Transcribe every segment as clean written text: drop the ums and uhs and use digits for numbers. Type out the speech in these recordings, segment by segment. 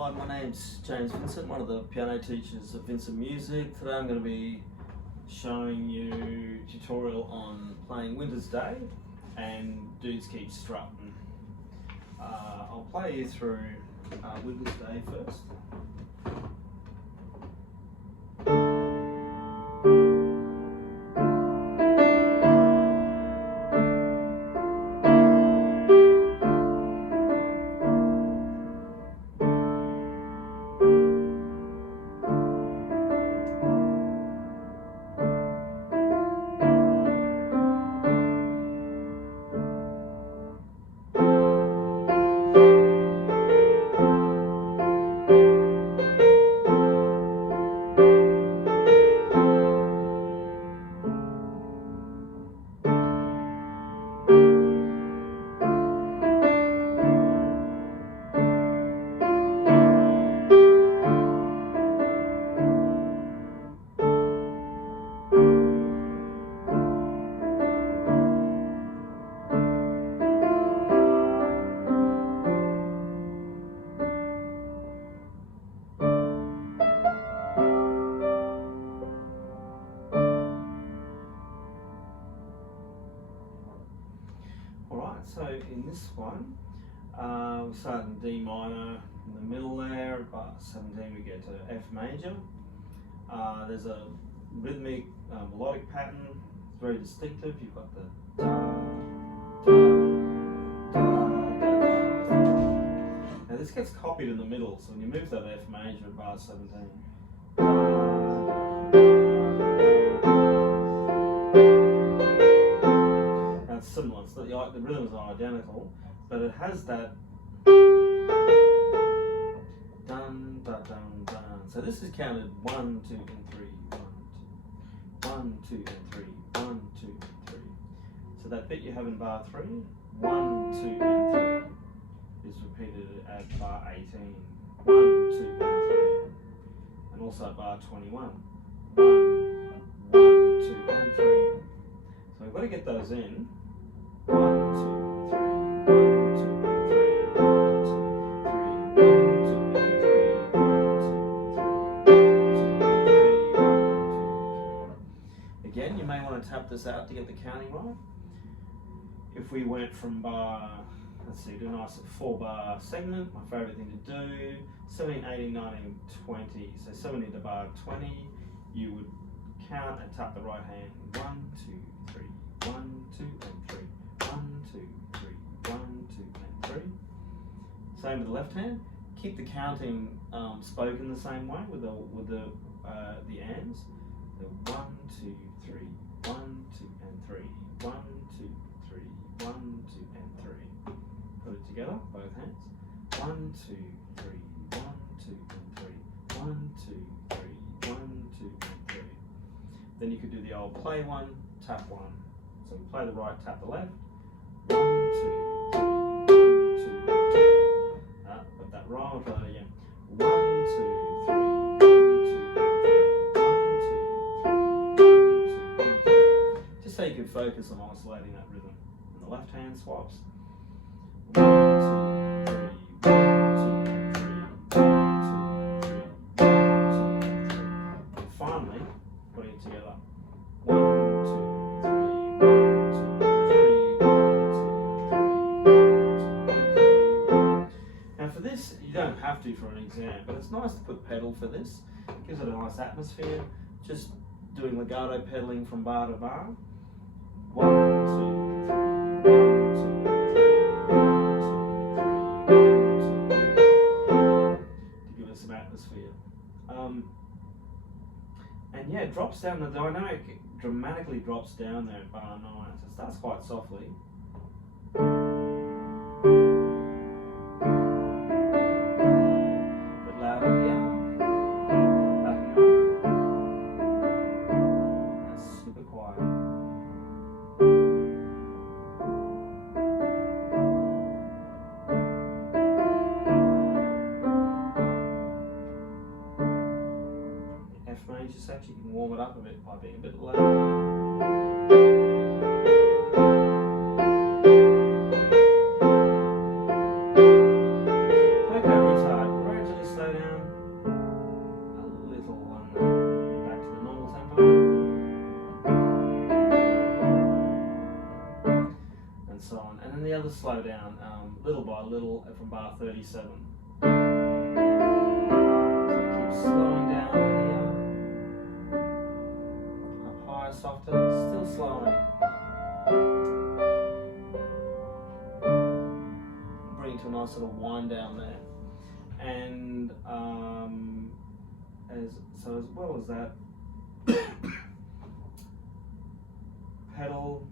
Hi, my name's James Vincent, one of the piano teachers at Vincent Music. Today I'm going to be showing you a tutorial on playing Winter's Day and Dudes Keep Struttin'. I'll play you through Winter's Day first. Alright, so in this one, we start in D minor in the middle there, at bar 17 we get to F major. There's a rhythmic melodic pattern, it's very distinctive. You've got the da, da, da, da, da. Now this gets copied in the middle, so when you move that F major at bar 17, it's similar, it's the rhythms are identical, but it has that dun, dun, dun, dun. So this is counted 1, 2, and 3, 1, 2, and 3, 1, 2, and 3. So that bit you have in bar 3, 1, 2, and 3 is repeated at bar 18, 1, 2, and 3, and also at bar 21, 1, 2, and 3. So we've got to get those in. 1, 2, 3, 1, 2, and 3, 1, 2, 3, 1, 2, and 3, 1, 2, 3, 1, 2, 3. Again, you may want to tap this out to get the counting right. If we went from bar, let's see, do a nice 4-bar segment, my favourite thing to do, 17, 18, 19, 20. So 17 to bar 20, you would count and tap the right hand. 1, 2, 3, 1, 2, and 3. 1, 2, 3, 1, 2, and 3. Same with the left hand. Keep the counting spoken the same way with the ands. So 1, 2, 3, 1, 2, and 3. 1, 2, 3, 1, 2, and 3. Put it together, both hands. 1, 2, 3, 1, 2, and 3. 1, 2, 3, 1, 2, and 3. Then you could do the old play one, tap one. So we play the right, tap the left. 1, 2, 3, 1, 2, 2. Got that wrong, I'll try that again. 1, 2, 3, 1, 2, 3, 1, 2, 3, 1, 2, 3. Just so you could focus on oscillating that rhythm. And the left hand swaps. 1, 2, 3, 1, 2, 3, 1, 2, 3, 1, 2, 3. And finally, putting it together. 1, 2, 3, 1, 2, 3, 1, 2, 3, 1, 2, 3, 1. Now for this, you don't have to for an exam, but it's nice to put pedal for this. It gives it a nice atmosphere. Just doing legato pedaling from bar to bar. 1, 2, 3, 1, 2, 3, 1, 2, 3, 1, 2, 3. To give it some atmosphere. And yeah, it drops down, the dynamic dramatically drops down there at bar 9, so it starts quite softly. A bit louder here. Backing up. That's super quiet. F major section, you can warm it up a bit by being a bit louder. slow down little by little from bar 37. So keep slowing down here. Up higher, softer, still slowing. Bring it to a nice little wind down there. And as well as that, pedal,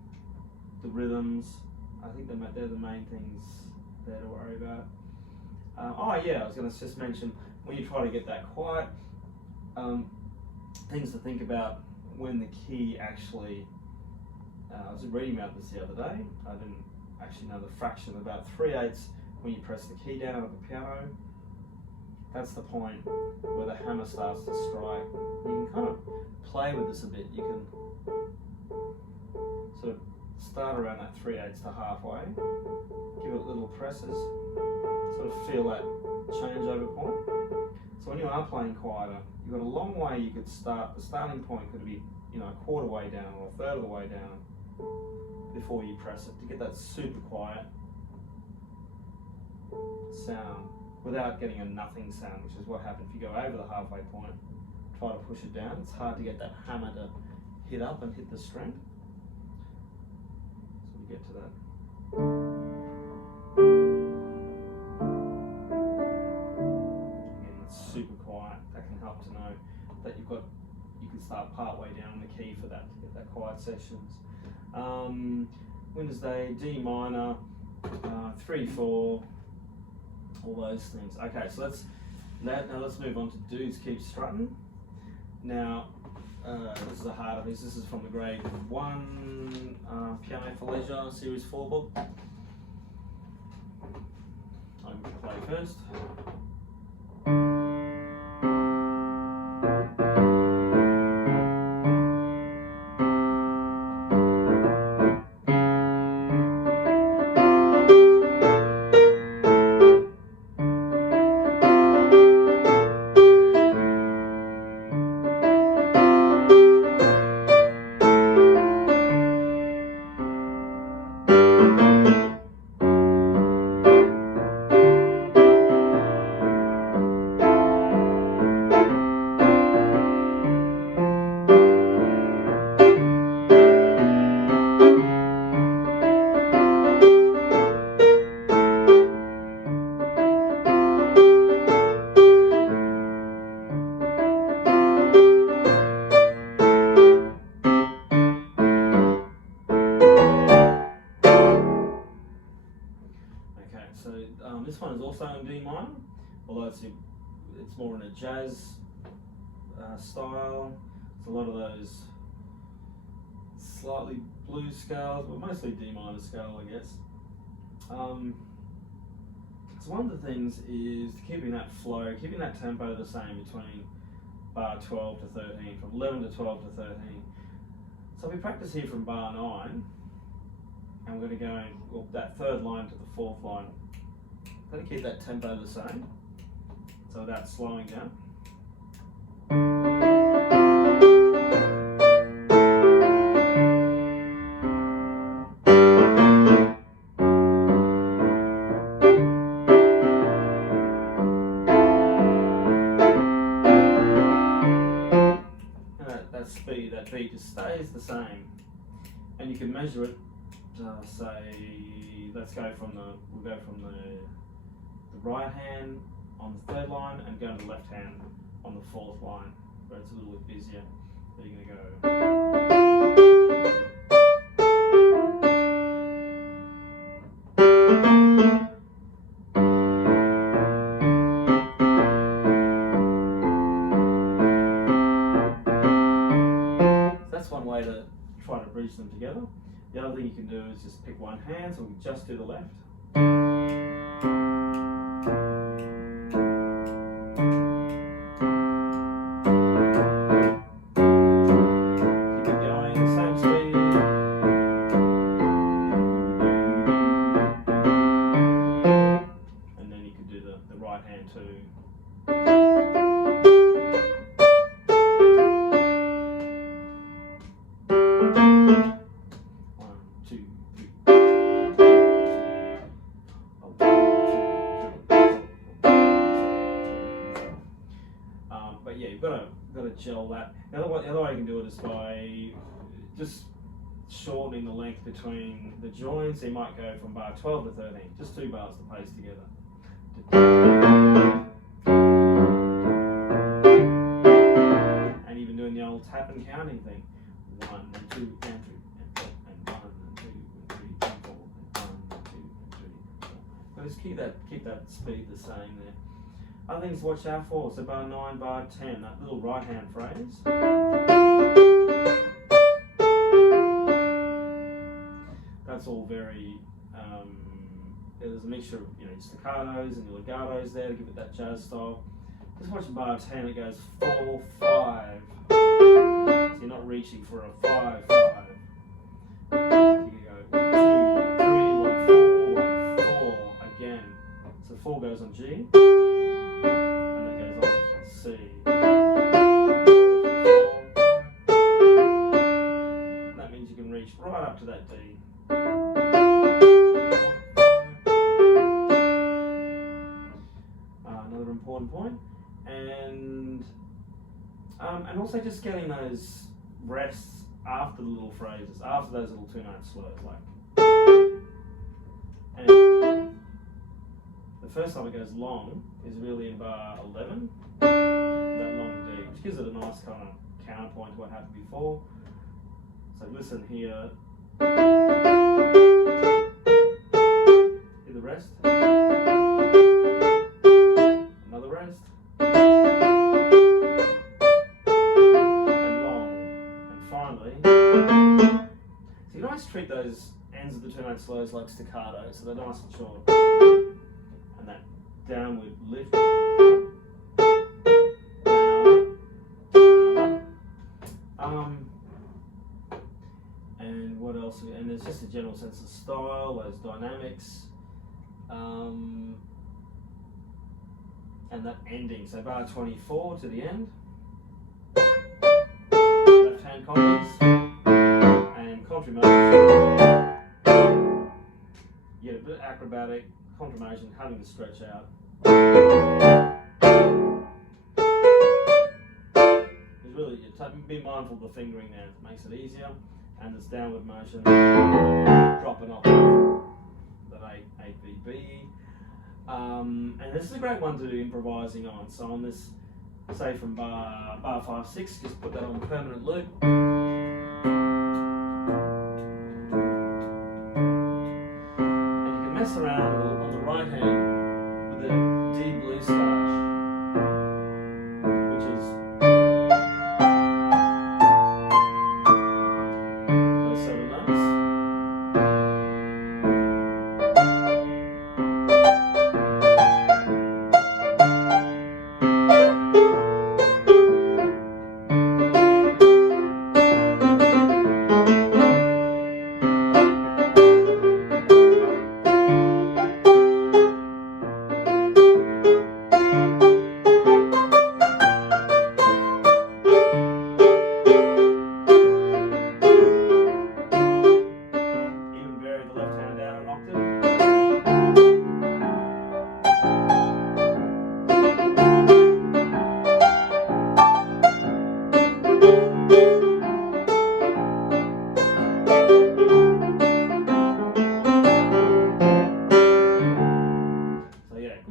the rhythms, I think they're the main things there to worry about. Oh yeah, I was going to just mention, when you try to get that quiet, things to think about when the key actually, I was reading about this the other day, I didn't actually know the fraction, about 3/8 when you press the key down of the piano. That's the point where the hammer starts to strike. You can kind of play with this a bit. You can sort of start around that 3/8 to halfway, give it little presses, sort of feel that changeover point. So when you are playing quieter, you've got a long way you could start. The starting point could be, you know, a quarter way down or a third of the way down before you press it to get that super quiet sound without getting a nothing sound, which is what happens if you go over the halfway point, try to push it down. It's hard to get that hammer to hit up and hit the string. So we get to that. Again, it's super quiet. That can help to know that you can start part way down the key for that, to get that quiet sections. Wednesday, D minor, 3/4, all those things. Okay, so now let's move on to Dudes Keep Struttin'. Now, this is a harder piece. This is from the grade 1 Piano for Leisure Series 4 book. I'm going to play first. This one is also in D minor, although it's more in a jazz style. It's a lot of those slightly blues scales, but mostly D minor scale, I guess. So one of the things is keeping that flow, keeping that tempo the same between bar 12 to 13, from 11 to 12 to 13. So we practice here from bar 9, and we're going to go that third line to the fourth line. Going to keep that tempo the same, so without slowing down. And that speed, that beat just stays the same, and you can measure it. Say, we'll go from the right hand on the third line and go to the left hand on the fourth line, where it's a little bit busier. So you're going to go. So that's one way to try to bridge them together. The other thing you can do is just pick one hand, so we can just do the left. you've got to gel that. The other way you can do it is by just shortening the length between the joints. So you might go from bar 12 to 13, just 2 bars to pace together. And even doing the old tap and counting thing. 1 and 2 and 3 and 4 and 1 and 2 and 3 and 4 and 1 and 2 and 3 and 4. But just keep that speed the same there. Other things to watch out for, so bar 9, bar 10, that little right hand phrase. That's all very, there's a mixture of staccatos and legatos there to give it that jazz style. Just watch bar 10, it goes 4, 5. So you're not reaching for a 5, 5. So you go 1, 2, 3, 1, 4, 1, 4 again. So 4 goes on G, and then goes on C. And that means you can reach right up to that D. Another important point. And also just getting those rests after the little phrases, after those little 2-note slurs, like. And the first time it goes long is really in bar 11, that long D, which gives it a nice kind of counterpoint to what happened before. So listen here. Hear the rest. Another rest. So you can always treat those ends of the 2-note slows like staccato, so they're nice and short. And that downward lift. And what else? And there's just a general sense of style, those dynamics. And that ending, so bar 24 to the end. Left hand copies and contramotion. You get a bit of acrobatic, contramotion, having to stretch out. It's really, be mindful of the fingering there, it makes it easier. And this downward motion, dropping off that 8BB. And this is a great one to do improvising on. So on this, say from bar 5, 6, just put that on permanent loop. And you can mess around on the right hand with a D blues scratch, which is those 7 notes.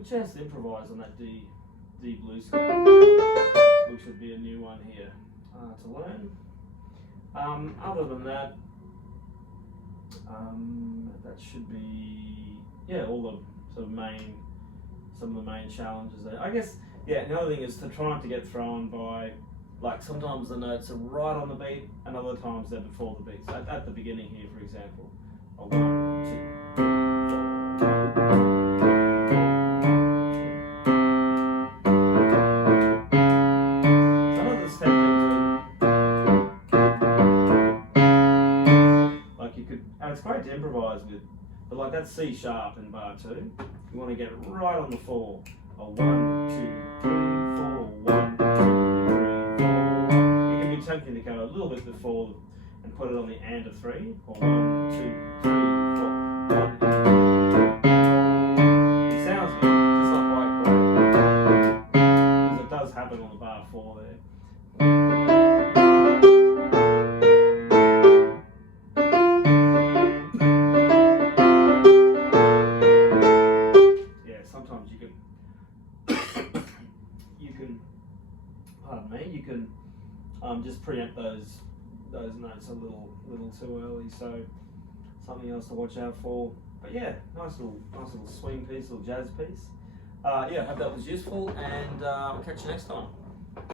Chance to improvise on that D blues scale, which would be a new one here to learn. Other than that, that should be all the sort of some of the main challenges there. I guess another thing is to try not to get thrown by, like, sometimes the notes are right on the beat and other times they're before the beat. So at the beginning here, for example, a 1, 2, 3, 4. It's great to improvise with, but like that C sharp in bar 2, you want to get it right on the 4. A 1, 2, 3, 4, 1, 2, 3, 4. It can be tempting to go a little bit before and put it on the and of 3, or 1, 2, 3, 4, 1, 2, 3, 4. It sounds good, it's not quite correct, because it does happen on the bar 4 there. those notes a little too early, so something else to watch out for. But yeah, nice little swing piece, little jazz piece. Yeah, I hope that was useful, and I'll catch you next time.